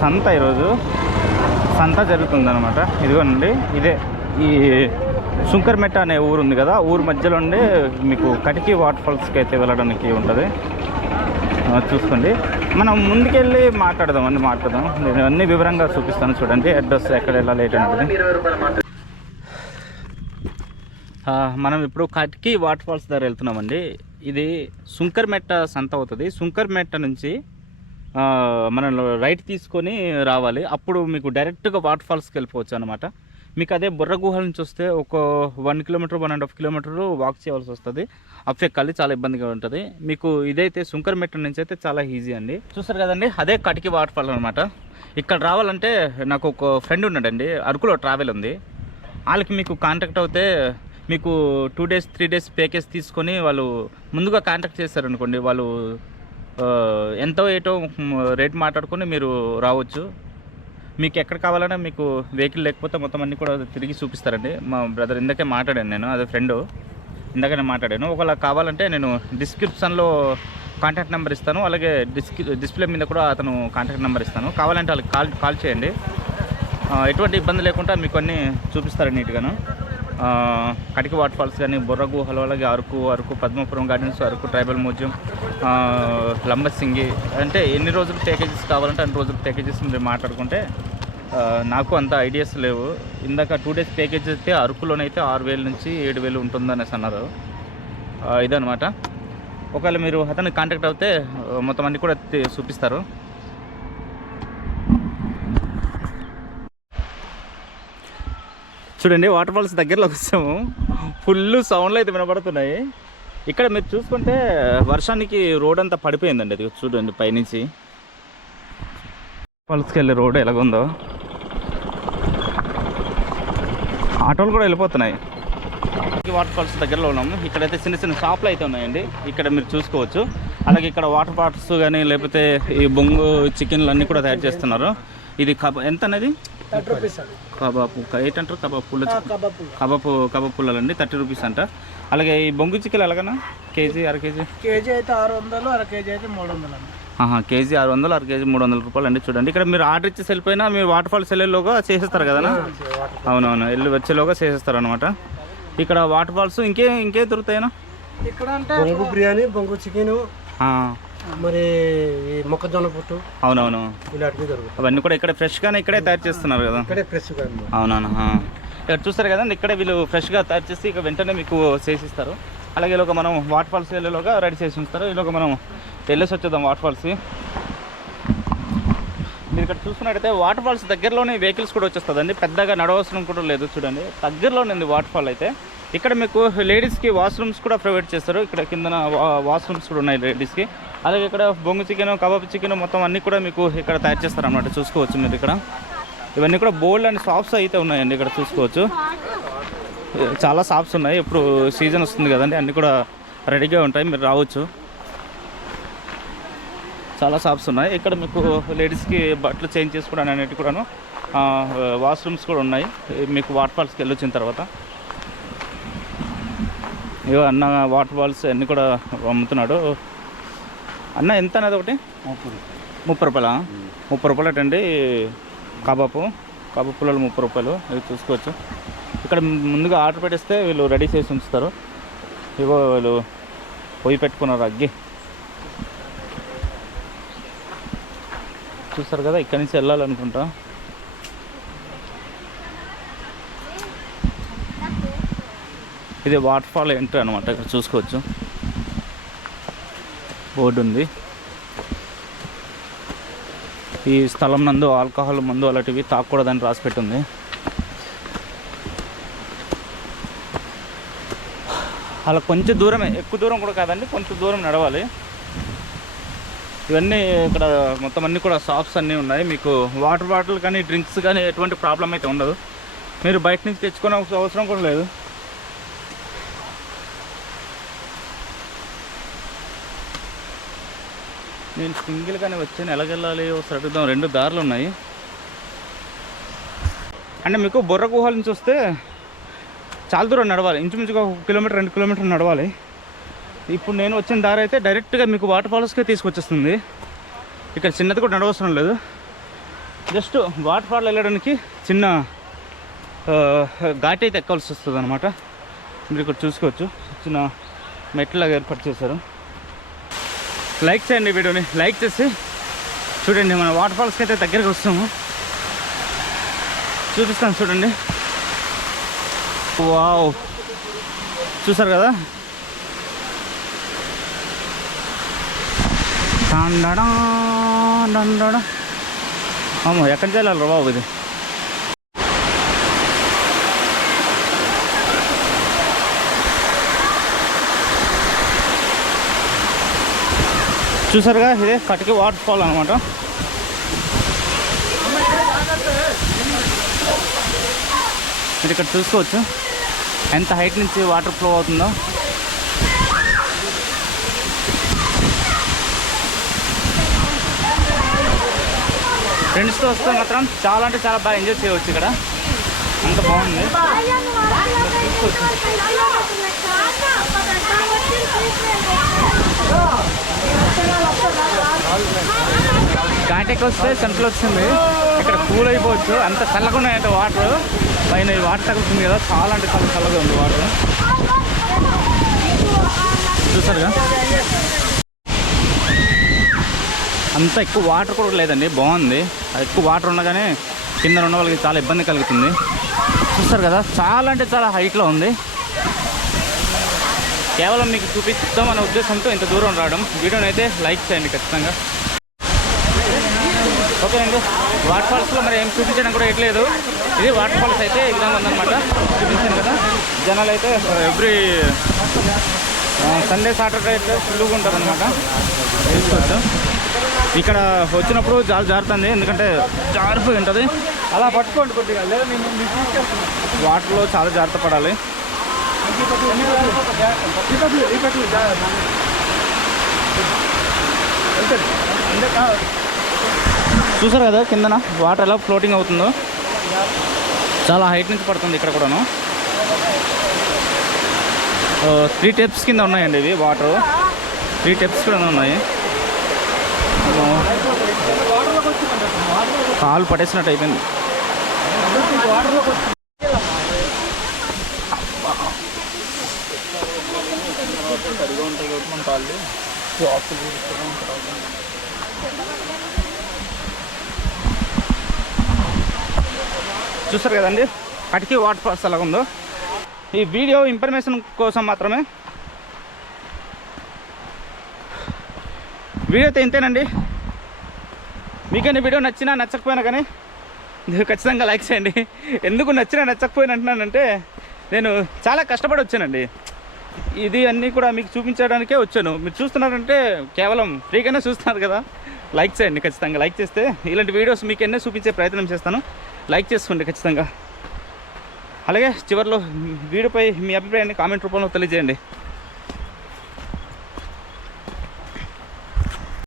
సంత ఈరోజు. సంత జరుగుతుందనమాట ఇదిగోనండి ఇదే ఈ శుంకర్మెట్ట అనే ఊరు ఉంది కదా ఊరు మధ్యలో ఉండి మీకు కటికి వాటర్ ఫాల్స్కి అయితే వెళ్ళడానికి ఉంటుంది. చూసుకోండి. మనం ముందుకెళ్ళి మాట్లాడదాం అండి మాట్లాడదాం. నేను అన్ని వివరంగా చూపిస్తాను చూడండి అడ్రస్ ఎక్కడ వెళ్ళాలి ఏంటంటే మనం ఇప్పుడు కటికి వాటర్ ఫాల్స్ దగ్గర వెళ్తున్నామండి. ఇది సుంకర్మెట్ట సంత అవుతుంది. సుంకర్మెట్ట నుంచి మనం రైట్ తీసుకొని రావాలి. అప్పుడు మీకు డైరెక్ట్గా వాటర్ ఫాల్స్కి వెళ్ళిపోవచ్చు అనమాట మీకు అదే బుర్ర గుహల నుంచి వస్తే ఒక one kilometre one and half kilometre walk చేయాల్సి వస్తుంది. అప్ ఎక్కాలి చాలా ఇబ్బందిగా ఉంటుంది. మీకు ఇదైతే సుంకర్మెట్ట నుంచి అయితే చాలా ఈజీ అండి. చూస్తారు కదండి? అదే కటికి వాటర్ ఫాల్ అనమాట ఇక్కడ రావాలంటే నాకు ఒక ఫ్రెండ్ ఉన్నాడండి. అరకులో ట్రావెల్ ఉంది. వాళ్ళకి మీకు కాంటాక్ట్ అవుతే మీకు two days three days package తీసుకొని వాళ్ళు ముందుగా కాంటాక్ట్ చేస్తారనుకోండి వాళ్ళు ఎంతో ఏటో రేట్ మాట్లాడుకొని మీరు రావచ్చు. మీకు ఎక్కడ కావాలన్నా మీకు వెహికల్ లేకపోతే మొత్తం అన్నీ కూడా తిరిగి చూపిస్తారండి. మా బ్రదర్ ఇందాకే మాట్లాడాను నేను అదే ఫ్రెండ్. ఇందాక నేను మాట్లాడాను. ఒకవేళ కావాలంటే నేను డిస్క్రిప్షన్లో కాంటాక్ట్ నెంబర్ ఇస్తాను. అలాగే డిస్క్ డిస్ప్లే మీద కూడా అతను కాంటాక్ట్ నెంబర్ ఇస్తాను. కావాలంటే వాళ్ళకి కాల్ కాల్ చేయండి. ఎటువంటి ఇబ్బంది లేకుండా మీకు అన్నీ చూపిస్తారు నీట్గాను. కటిక వాటర్ ఫాల్స్ కానీ బుర్ర గుహలు అలాగే Araku Araku Padmapuram gardens Araku tribal museum Lambasingi అంటే ఎన్ని రోజులు ప్యాకేజెస్ కావాలంటే అన్ని రోజులు ప్యాకేజెస్ మీరు మాట్లాడుకుంటే నాకు అంత ఐడియాస్ లేవు. ఇందాక టూ డేస్ ప్యాకేజ్ అయితే అరకులోనైతే ఆరు వేలు నుంచి ఏడు వేలు ఉంటుందనేసి అన్నారు. ఇదనమాట ఒకవేళ మీరు అతను కాంటాక్ట్ అవుతే మొత్తం అన్ని కూడా చూపిస్తారు. చూడండి వాటర్ ఫాల్స్ దగ్గరలోకి వచ్చాము. ఫుల్ సౌండ్లు అయితే వినపడుతున్నాయి ఇక్కడ మీరు చూసుకుంటే వర్షానికి రోడ్ అంతా పడిపోయిందండి. అది చూడండి పైనుంచి. ఫాల్స్కి వెళ్ళే రోడ్ ఎలాగుందో. ఆటోలు కూడా వెళ్ళిపోతున్నాయి. వాటర్ ఫాల్స్ దగ్గరలో ఉన్నాము. ఇక్కడైతే చిన్న చిన్న షాపులు అయితే ఉన్నాయండి. ఇక్కడ మీరు చూసుకోవచ్చు. అలాగే ఇక్కడ వాటర్ బాటిల్స్ కానీ లేకపోతే ఈ బొంగు చికెన్లు అన్నీ కూడా తయారు చేస్తున్నారు. ఇది కబ ఎంత అనేది థర్టీ రూపీస్ కబాబ్ ఎయిట్ అంటారు కబాబ్ పుల్ల కబాబ్ కబాబ్ కబాబ్ పుల్లలు అండి థర్టీ రూపీస్ అంట. అలాగే ఈ బొంగు చికెన్ ఎలాగన్నా? కేజీ అర కేజీ? కేజీ అయితే ఆరు వందలు అర కేజీ అయితే మూడు వందలు అండి ఆహా కేజీ ఆరు వందలు అర కేజీ మూడు వందల రూపాయలు అండి చూడండి ఇక్కడ మీరు ఆర్డర్ ఇచ్చేసి వెళ్ళిపోయినా మీరు వాటర్ ఫాల్స్ వెళ్ళేలోగా చేసేస్తారు కదా అవునవును వెళ్ళి వచ్చేలోగా చేసేస్తారు అనమాట ఇక్కడ వాటర్ ఫాల్స్ ఇంకే ఇంకే దొరుకుతాయినా? ఇక్కడ అంటే బొంగు బిర్యానీ బొంగు చికెన్. మరి ఈ మొక్కజొన్న పుట్టు అవునవును. ఇలాంటివి దొరుకుతాయి అవన్నీ కూడా ఇక్కడ ఫ్రెష్గానే ఇక్కడే తయారు చేస్తున్నారు కదా. ఇక్కడే ఫ్రెష్గా. అవునవును. ఇక్కడ చూస్తారు కదండి ఇక్కడే వీళ్ళు ఫ్రెష్గా తయారు చేసి ఇక వెంటనే మీకు చేసిస్తారు. అలాగే ఈలోగా మనం వాటర్ ఫాల్స్ వెళ్ళేలోగా రెడీ చేసి ఉంచుతారు. ఈలోగా మనం వెళ్ళేసి వచ్చేద్దాం వాటర్ ఫాల్స్ మీరు ఇక్కడ చూసుకున్నట్టయితే వాటర్ ఫాల్స్ దగ్గరలోనే వెహికల్స్ కూడా వచ్చేస్తుందండి. పెద్దగా నడవసరం కూడా లేదు చూడండి. దగ్గరలోనే ఉంది వాటర్ ఫాల్ అయితే. ఇక్కడ మీకు లేడీస్కి వాష్రూమ్స్ కూడా ప్రొవైడ్ చేస్తారు. ఇక్కడ కింద వాష్రూమ్స్ కూడా ఉన్నాయి లేడీస్కి. అలాగే ఇక్కడ బొంగు చికెన్ కబాబ్ చికెన్ మొత్తం అన్నీ కూడా మీకు ఇక్కడ తయారు చేస్తారు అన్నమాట చూసుకోవచ్చు మీరు ఇక్కడ. ఇవన్నీ కూడా బోల్డ్ అండ్ షాప్స్ అయితే ఉన్నాయండి ఇక్కడ చూసుకోవచ్చు. చాలా షాప్స్ ఉన్నాయి. ఇప్పుడు సీజన్ వస్తుంది కదండి. అన్నీ కూడా రెడీగా ఉంటాయి. మీరు రావచ్చు. చాలా షాప్స్ ఉన్నాయి. ఇక్కడ మీకు లేడీస్కి బట్టలు చేంజ్ చేసుకోవడానికి అనేవి కూడాను వాష్రూమ్స్ కూడా ఉన్నాయి. మీకు వాటర్ ఫాల్స్కి వెళ్ళొచ్చిన తర్వాత. ఇగో అన్న వాటర్ ఫాల్స్ అన్నీ కూడా అమ్ముతున్నాడు. అన్న ఎంత అనేది ఒకటి? ముప్పై రూపాయల. ముప్పై రూపాయలు? అటండి. కబాబు కబాబు పుల్లలు ముప్పై రూపాయలు. ఇవి చూసుకోవచ్చు. ఇక్కడ ముందుగా ఆర్డర్ పెట్టేస్తే వీళ్ళు రెడీ చేసి ఉంచుతారు. ఇగో వీళ్ళు పొయ్యి పెట్టుకున్నారు అగ్గి. చూస్తారు కదా ఇక్కడి నుంచి వెళ్ళాలనుకుంటా. ఇది వాటర్ ఫాల్ ఎంట్రీ అనమాట ఇక్కడ చూసుకోవచ్చు. బోర్డు ఉంది. ఈ స్థలం నందు ఆల్కహాల్ మందు అలాంటివి తాకూడదని రాసిపెట్టుంది అలా కొంచెం దూరమే ఎక్కువ దూరం కూడా కాదండి కొంచెం దూరం నడవాలి. ఇవన్నీ ఇక్కడ మొత్తం అన్నీ కూడా షాప్స్ అన్నీ ఉన్నాయి. మీకు వాటర్ బాటిల్ కానీ డ్రింక్స్ కానీ ఎటువంటి ప్రాబ్లం అయితే ఉండదు. మీరు బయట నుంచి తెచ్చుకునే అవసరం కూడా లేదు. నేను సింగిల్ కానీ వచ్చాను. ఎలాగెళ్ళాలి? ఒకసారి అడుగుదాం రెండు దారులు ఉన్నాయి. అంటే మీకు బొర్ర గుహాల నుంచి వస్తే చాలా దూరం నడవాలి. ఇంచుమించుగా ఒక కిలోమీటర్ రెండు కిలోమీటర్లు నడవాలి. ఇప్పుడు నేను వచ్చిన దారి అయితే డైరెక్ట్గా మీకు వాటర్ ఫాల్స్కే తీసుకొచ్చేస్తుంది. ఇక్కడ చిన్నది కూడా నడవసరం లేదు. జస్ట్ వాటర్ ఫాల్ వెళ్ళడానికి చిన్న ఘాట్ అయితే ఎక్కాల్సి వస్తుంది అనమాట మీరు ఇక్కడ చూసుకోవచ్చు. చిన్న మెట్లాగా ఏర్పాటు చేశారు. లైక్ చేయండి వీడియోని. లైక్ చేసి చూడండి మన వాటర్ ఫాల్స్కి అయితే దగ్గరికి వస్తాము. చూపిస్తాను చూడండి. వావ్. చూసారు కదా? అమ్మో ఎక్కడికి వెళ్ళాలి బాబు ఇది? చూసారుగా ఇదే కటికి వాటర్ ఫాల్ అనమాట మీరు ఇక్కడ చూసుకోవచ్చు. ఎంత హైట్ నుంచి వాటర్ ఫ్లో అవుతుందో. ఫ్రెండ్స్తో వస్తే మాత్రం చాలా అంటే చాలా బాగా ఎంజాయ్ చేయవచ్చు ఇక్కడ. అంత బాగుంది. ఘాటకి వస్తే సెంట్రల్ వచ్చింది. ఇక్కడ కూల్ అయిపోవచ్చు. అంత చల్లగా ఉన్నాయంటే వాటర్ పైన వాటర్ తగ్గుతుంది కదా చాలా అంటే చాలా చల్లగా ఉంది వాటర్ చూసారుగా? అంత ఎక్కువ వాటర్ కూడా లేదండి బాగుంది. అది ఎక్కువ వాటర్ ఉండగానే కింద ఉన్న వాళ్ళకి చాలా ఇబ్బంది కలుగుతుంది. చూస్తారు కదా చాలా అంటే చాలా హైట్లో ఉంది. కేవలం మీకు చూపిస్తాం అనే ఉద్దేశంతో ఇంత దూరం రావడం. వీడియోని అయితే లైక్ చేయండి ఖచ్చితంగా. ఓకే అండి వాటర్ ఫాల్స్లో మరి ఏం చూపించడం కూడా ఇట్లేదు. ఇది వాటర్ ఫాల్స్ అయితే ఈ విధంగా ఉందన్నమాట. చూపించాను కదా జనాలు అయితే ఎవ్రీ సండే సాటర్డే అయితే ఫుల్గా ఉంటారు అనమాట తెలుసుకోవచ్చు ఇక్కడ వచ్చినప్పుడు చాలా జారుతుంది ఎందుకంటే జారిపోయి ఉంటుంది. అలా పట్టుకోండి కొద్దిగా లేదా వాటర్లో చాలా జాగ్రత్త పడాలి. చూసారు కదా కిందన వాటర్ ఎలా ఫ్లోటింగ్ అవుతుందో? చాలా హైట్ నుంచి పడుతుంది ఇక్కడ కూడాను. త్రీ టెప్స్ కింద ఉన్నాయండి ఇవి వాటర్. త్రీ టెప్స్ కూడా ఉన్నాయి. కాలు పట్టేసినట్టు అయిపోయింది. చూస్తారు కదండి అటుకి వాటర్ ఫాల్స్ ఎలాగ ఉందో ఈ వీడియో ఇన్ఫర్మేషన్ కోసం మాత్రమే వీడియో అయితే ఇంతేనండి. మీకైనా వీడియో నచ్చినా నచ్చకపోయినా కానీ ఖచ్చితంగా లైక్ చేయండి. ఎందుకు నచ్చినా నచ్చకపోయినా అంటున్నానంటే నేను చాలా కష్టపడి వచ్చానండి. ఇది అన్నీ కూడా మీకు చూపించడానికే వచ్చాను. మీరు చూస్తున్నారంటే కేవలం ఫ్రీగానే చూస్తున్నారు కదా. లైక్ చేయండి ఖచ్చితంగా. లైక్ చేస్తే ఇలాంటి వీడియోస్ మీకు ఎన్నో చూపించే ప్రయత్నం చేస్తాను. లైక్ చేసుకోండి ఖచ్చితంగా. అలాగే చివరిలో వీడియోపై మీ అభిప్రాయాన్ని కామెంట్ రూపంలో తెలియజేయండి.